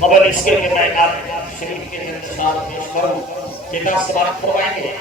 खबर इसके लिए मैं आप शरीफ के अनुसार पेश करूं जितना समाप्त करवाएंगे।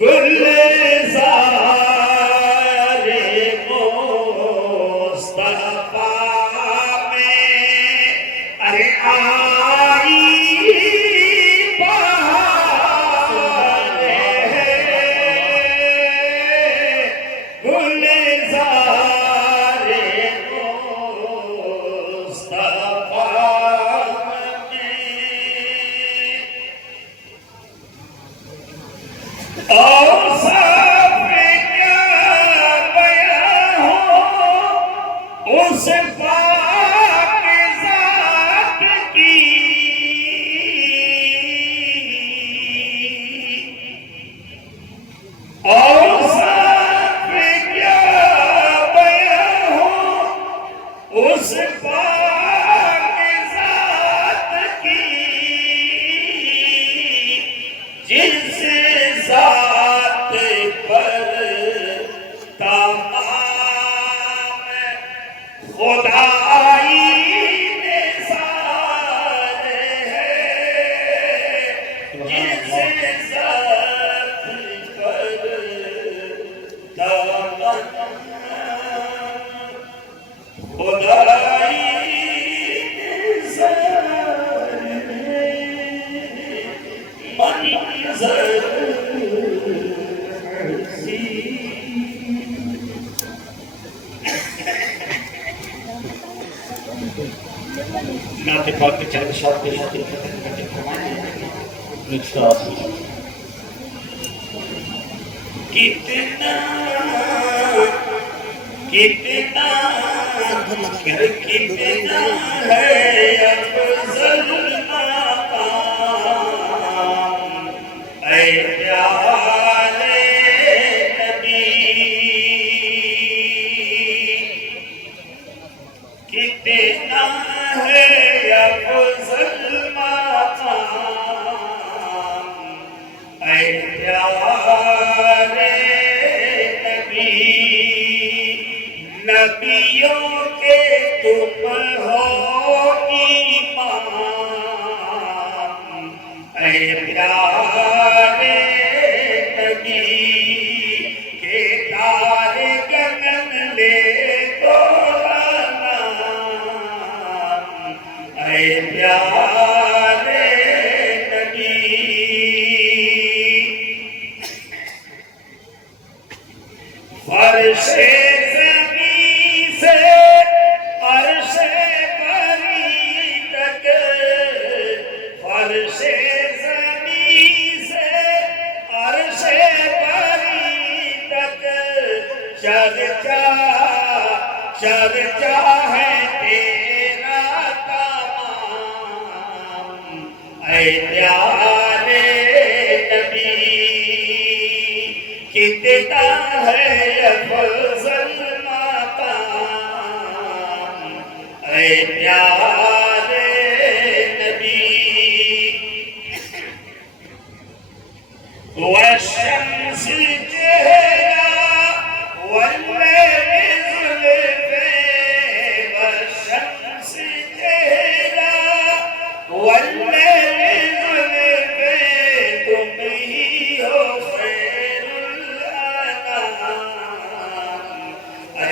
والليل ظلفه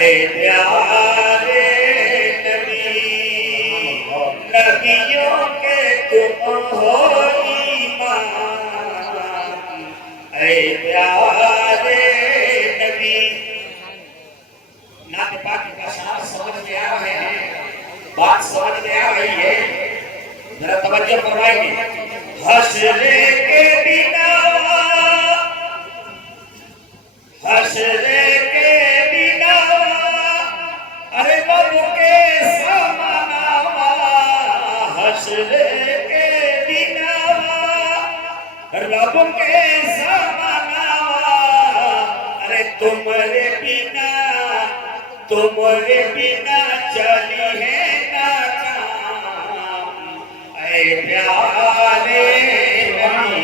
प्यारे नबी, नबियों के तुम हो ईमान, ऐ प्यारे नबी। नात पाक का सार समझ में आ रहे हैं, बात समझ में आ रही है, जरा तवज्जो फरमाएंगे। हश्रे के बिना, हश्रे के बिना, अरे रब के समानावा, हश्रे के बिना, रब के समानावा, अरे तुम्हारे बिना, तुम्हारे बिना चली है ना काम, ऐ प्यारे नबी,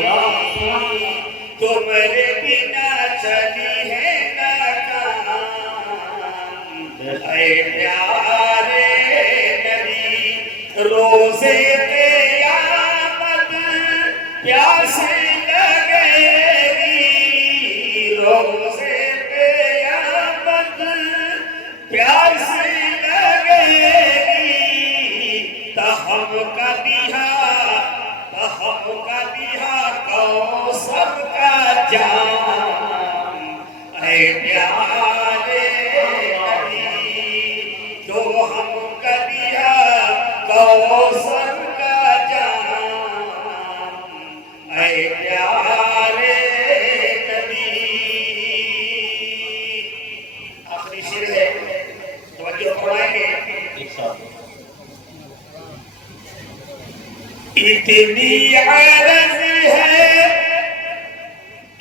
तुम्हारे बिना चली है ना काम, ऐ प्यारे नबी। रोज़े क़यामत प्यास लगेगी, रोज़े क़यामत प्यास लगेगी, तहम का दिहा, तहम का दिहा कौसर का जाम, ऐ प्यारे नबी, जो हम का दिहा कौसर का जाम, ऐ प्यारे नबी। आखिरी शेर है, तवज्जो फरमाएंगे। इतनी अर्ज़ है,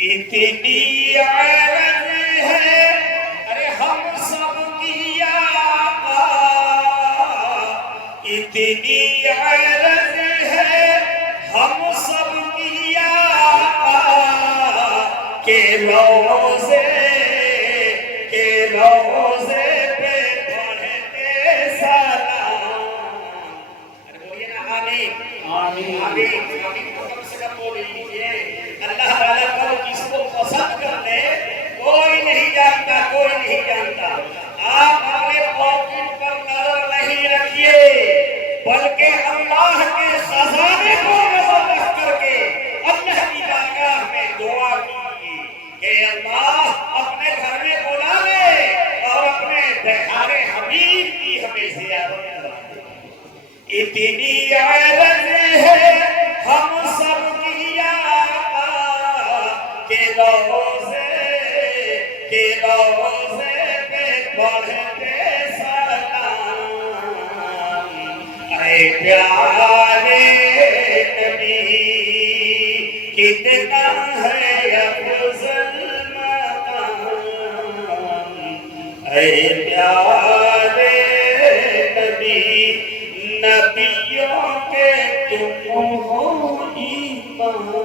इतनी अर्ज़ है, अरे हम सब की आका, इतनी अर्ज़ है हम सब की आका, के रोज़े, के रोज़े पे पढ़ते सलाम, अरे बोलिए ना आमीन, आमीन, आमीन, आमीन। कम से कम बोल लीजिए। अल्लाह ताला को किसको पसंद कर ले कोई नहीं जानता, कोई नहीं जानता। आप अपने पॉकेट पर नजर नहीं रखिए, बल्कि अल्लाह के खजाने को नजर रख करके अल्लाह की बारगाह में दुआ कीजिए कि अल्लाह अपने घर में बुला ले और अपने प्यारे हबीब की हमें ज़ियारत करा। इतनी अर्ज़ है हम सब की आका, के रोज़े, के रोज़े पे पढ़ते सलाम, ऐ प्यारे नबी, कितना है अफ़ज़ल मक़ाम, ऐ प्यारे नबी, नबियों के तुम हो ईमान।